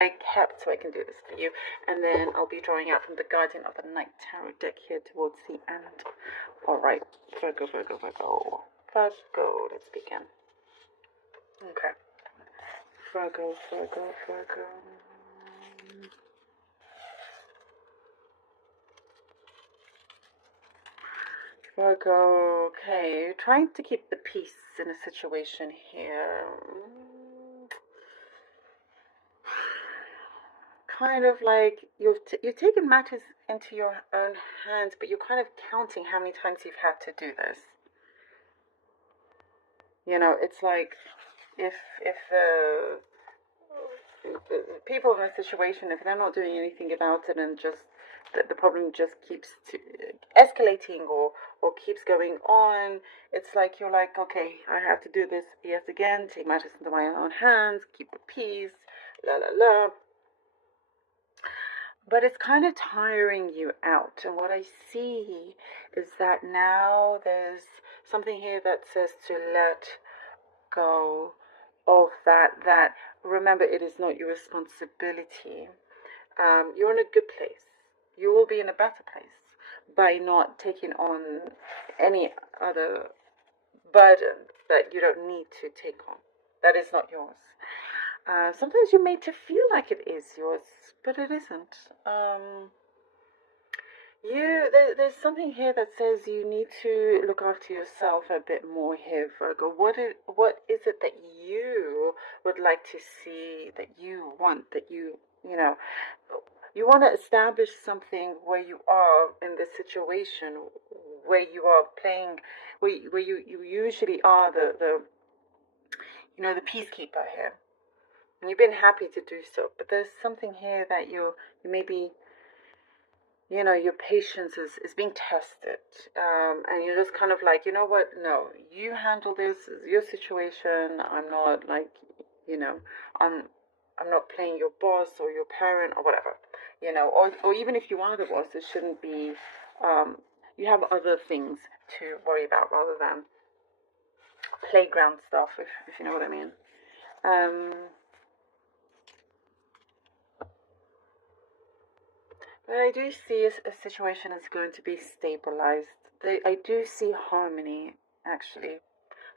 I kept so I can do this for you, and then I'll be drawing out from the Guardian of the Night Tarot deck here towards the end. Alright, Virgo, Virgo, Virgo. Virgo, let's begin. Okay. Virgo, Virgo, Virgo. Virgo, okay, you're trying to keep the peace in a situation here. Kind of like you're taking matters into your own hands, but you're kind of counting how many times you've had to do this. You know, it's like if the people in a situation, if they're not doing anything about it and just the problem just keeps escalating or keeps going on, it's like you're like, okay, I have to do this yet again, take matters into my own hands, keep the peace, la la la. But it's kind of tiring you out. And what I see is that now there's something here that says to let go of that remember, it is not your responsibility. You're in a good place. You will be in a better place by not taking on any other burden that you don't need to take on. That is not yours. Sometimes you're made to feel like it is yours, but it isn't. There's something here that says you need to look after yourself a bit more here, Virgo. What is it that you would like to see, that you want, that you want to establish something where you are in this situation, where you are playing, where you usually are the the peacekeeper here. And you've been happy to do so, but there's something here that you maybe, your patience is being tested, and you're just kind of like, you know what, no, you handle this, is your situation, I'm not like, I'm not playing your boss or your parent or whatever, or even if you are the boss, it shouldn't be, you have other things to worry about rather than playground stuff, if you know what I mean. But I do see a situation is going to be stabilized. I do see harmony, actually.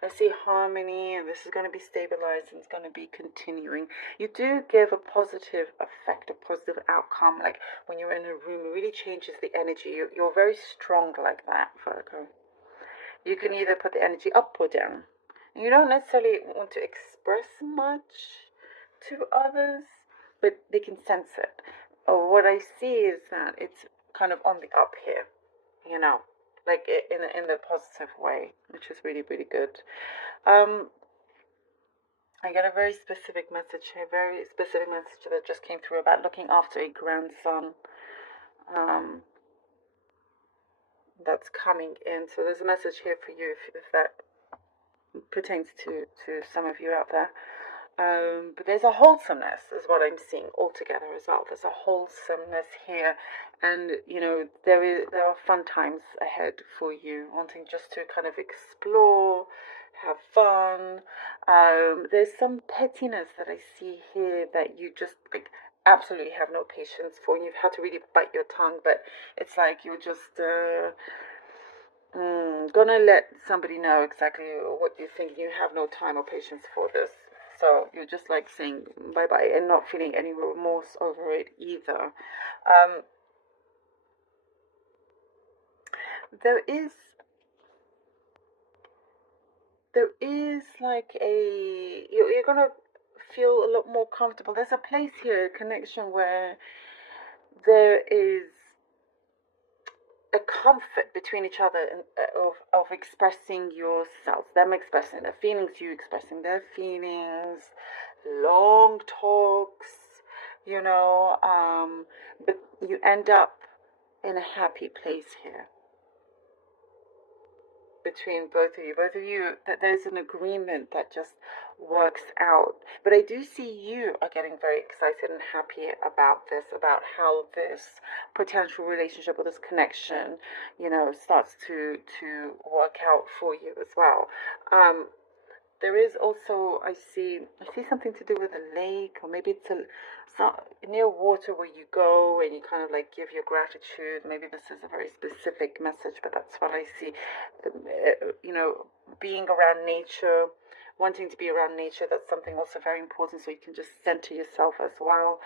I see harmony, and this is going to be stabilized, and it's going to be continuing. You do give a positive effect, a positive outcome. Like when you're in a room, it really changes the energy. You're very strong like that, Virgo. You can either put the energy up or down. And you don't necessarily want to express much to others, but they can sense it. What I see is that it's kind of on the up here, like in the positive way, which is really, really good. I got a very specific message here, very specific message that just came through about looking after a grandson. That's coming in. So there's a message here for you if that pertains to some of you out there. But there's a wholesomeness is what I'm seeing altogether as well. There's a wholesomeness here, and there are fun times ahead for you, wanting just to kind of explore, have fun. There's some pettiness that I see here that you just like absolutely have no patience for. You've had to really bite your tongue, but it's like you're just gonna let somebody know exactly what you think. You have no time or patience for this. So you're just like saying bye bye and not feeling any remorse over it either. There is like you're gonna feel a lot more comfortable. There's a place here, a connection where there is a comfort between each other of expressing yourselves, them expressing their feelings, you expressing their feelings, long talks, but you end up in a happy place here between both of you, that there's an agreement that just works out. But I do see you are getting very excited and happy about this, about how this potential relationship or this connection, starts to work out for you as well. there is also, I see something to do with a lake, or maybe it's not near water where you go and you kind of like give your gratitude. Maybe this is a very specific message, but that's what I see. You know, being around nature, wanting to be around nature, that's something also very important, so you can just center yourself as well.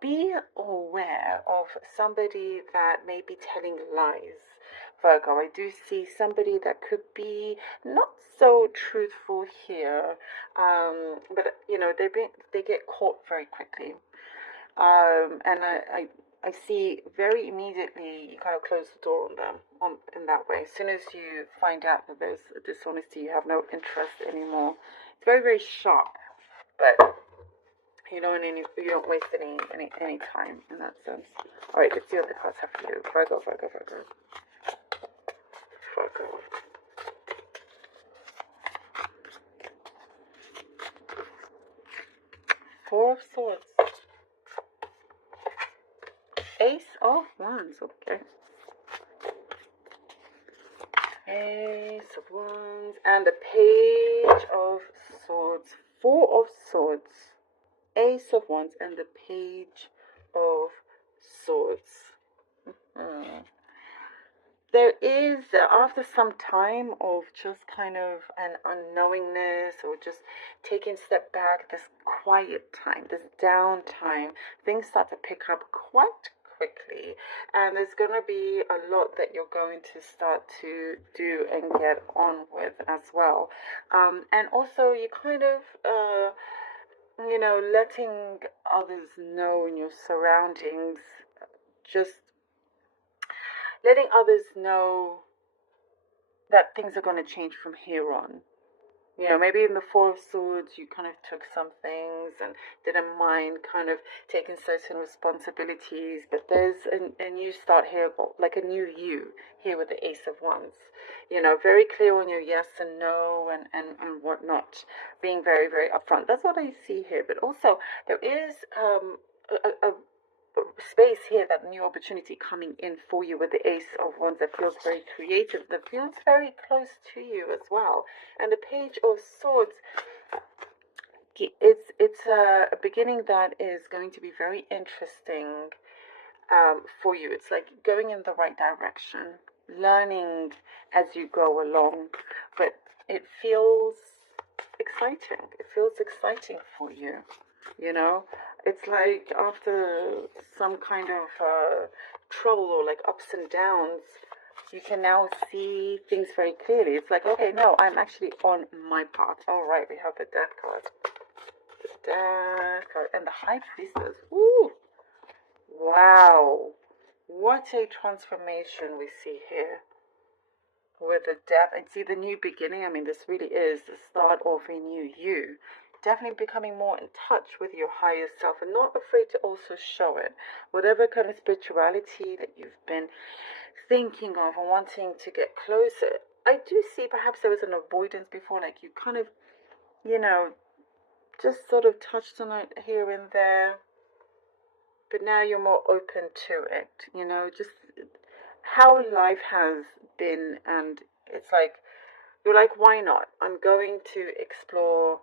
Be aware of somebody that may be telling lies, Virgo. I do see somebody that could be not so truthful here, but you know, they get caught very quickly, and I see very immediately you kind of close the door on them in that way. As soon as you find out that there's a dishonesty, you have no interest anymore. It's very, very sharp, but you don't waste any time in that sense. All right, let's see what the cards have for you, Virgo, Virgo, Virgo, Virgo. Four of Swords. Ace of Wands, okay. Ace of Wands and the Page of Swords. Four of Swords. Ace of Wands and the Page of Swords. There is, after some time of just kind of an unknowingness or just taking a step back, this quiet time, this downtime, things start to pick up quite quickly, and there's going to be a lot that you're going to start to do and get on with as well. And also you kind of, you know, letting others know in your surroundings, just letting others know that things are going to change from here on. You know, maybe in the Four of Swords, you kind of took some things and didn't mind kind of taking certain responsibilities, but there's a new start here, like a new you here with the Ace of Wands. You know, very clear on your yes and no and whatnot, being very, very upfront. That's what I see here. But also, there is a space here, that new opportunity coming in for you with the Ace of Wands that feels very creative, that feels very close to you as well. And the Page of Swords, it's a beginning that is going to be very interesting for you. It's like going in the right direction, learning as you go along, but it feels exciting. It feels exciting for you, you know? It's like after some kind of trouble or like ups and downs, you can now see things very clearly. It's like, okay, no, I'm actually on my path. All right, we have the Death card. The Death card and the High Priestess. Ooh, wow. What a transformation we see here. With the Death, I see the new beginning. I mean, this really is the start of a new you. Definitely becoming more in touch with your higher self and not afraid to also show it. Whatever kind of spirituality that you've been thinking of and wanting to get closer, I do see perhaps there was an avoidance before, like you kind of, you know, just sort of touched on it here and there, but now you're more open to it, you know, just how life has been. And it's like, you're like, why not? I'm going to explore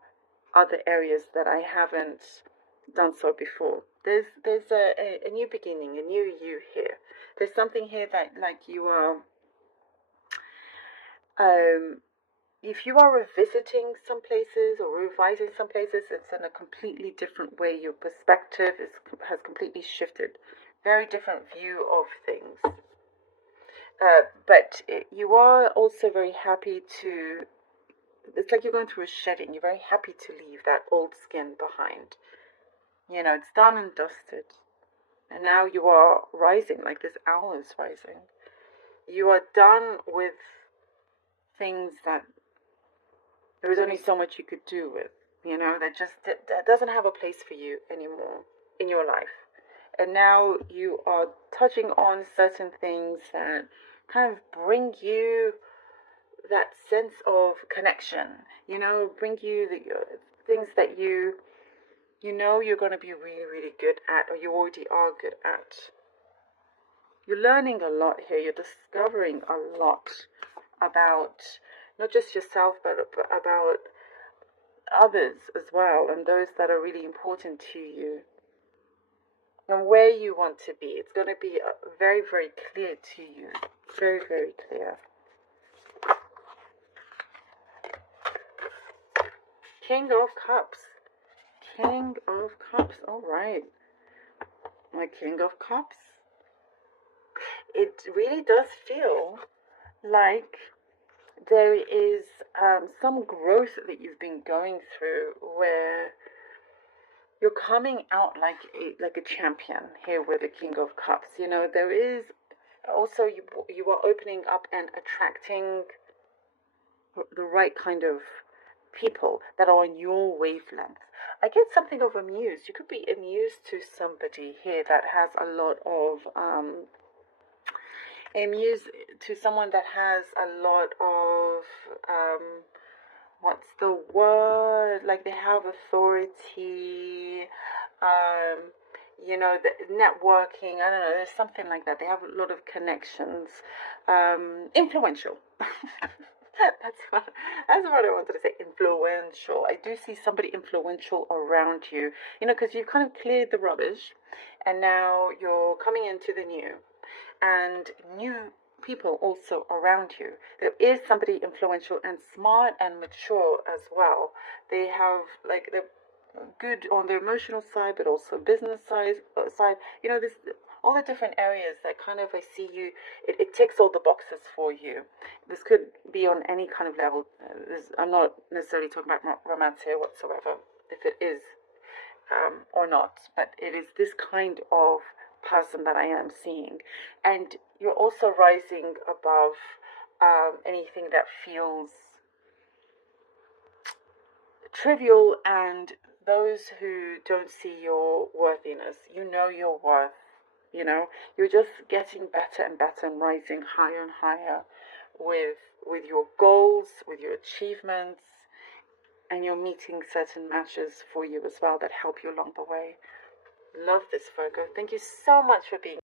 other areas that I haven't done so before. There's a new beginning, a new you here. There's something here that like you are, if you are revisiting some places or revising some places, it's in a completely different way. Your perspective has completely shifted. Very different view of things. But you are also very happy to, it's like you're going through a shedding. You're very happy to leave that old skin behind. You know, it's done and dusted. And now you are rising, like this owl is rising. You are done with things that there was only so much you could do with. You know, that doesn't have a place for you anymore in your life. And now you are touching on certain things that kind of bring you that sense of connection, you know, bring you the things that you know you're going to be really, really good at, or you already are good at. You're learning a lot here. You're discovering a lot about not just yourself, but about others as well, and those that are really important to you, and where you want to be. It's going to be very, very clear to you. Very, very clear. King of Cups. King of Cups. All right. My King of Cups. It really does feel like there is some growth that you've been going through, where you're coming out like a champion here with the King of Cups. You know, there is also, you are opening up and attracting the right kind of people that are on your wavelength. I get something of amused. You could be amused to somebody here that has a lot of amused to someone that has a lot of what's the word? Like, they have authority, you know, the networking. I don't know. There's something like that. They have a lot of connections. Influential. That's what I wanted to say. Influential. I do see somebody influential around you. You know, because you've kind of cleared the rubbish, and now you're coming into the new, and new people also around you. There is somebody influential and smart and mature as well. They have, like, they're good on the emotional side, but also business side. You know, this, all the different areas that kind of, I see you. It ticks all the boxes for you. This could be on any kind of level. I'm not necessarily talking about romance here whatsoever, if it is or not, but it is this kind of person that I am seeing. And you're also rising above anything that feels trivial, and those who don't see your worthiness. You know your worth. You know, you're just getting better and better and rising higher and higher with your goals, with your achievements, and you're meeting certain matches for you as well that help you along the way. Love this, Virgo. Thank you so much for being